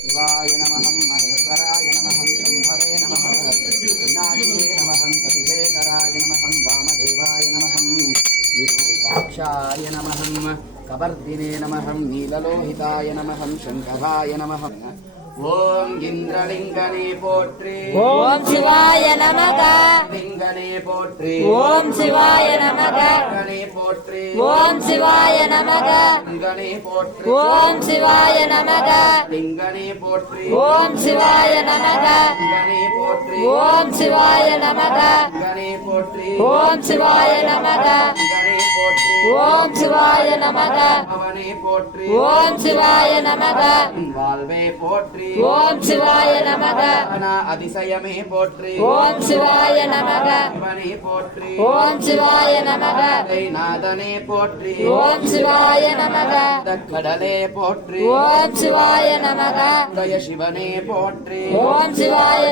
शिवाय नमः महेश्वराय नमः शम्भवे नमः विनाशिने नमः कपिलेकराय नमः वामदेवाय नमः विरूपाक्षाय नमः कबर्दिने नमः नीललोहिताय नमः शङ्कराय नमः ॐ इन्द्रलिङ्गने पोत्रे ॐ शिवाय नमः போற்றி. ஓம் சிவாய நமக. கணே போற்றி. ஓம் சிவாய நமக. கணே போற்றி. ஓம் சிவாய நமக. லிங்கனே போற்றி. ஓம் சிவாய நமக. கணே போற்றி. ஓம் சிவாய நமக. கணே போற்றி. ஓம் சிவாய நமக. போற்றி. ஓம் சிவாய நமக. அவனே போற்றி. ஓம் சிவாய நமக. வாழ்வே போற்றி. ஓம் சிவாய நமக. அதிசயமே போற்றி. ஓம் சிவாய நமக. சிவனே போற்றி. ஓம் சிவாய நமக. நாதனே போற்றி. ஓம் சிவாய நமக. கடலே போற்றி. ஓம் சிவாய நமக. சிவனே போற்றி. ஓம் சிவாய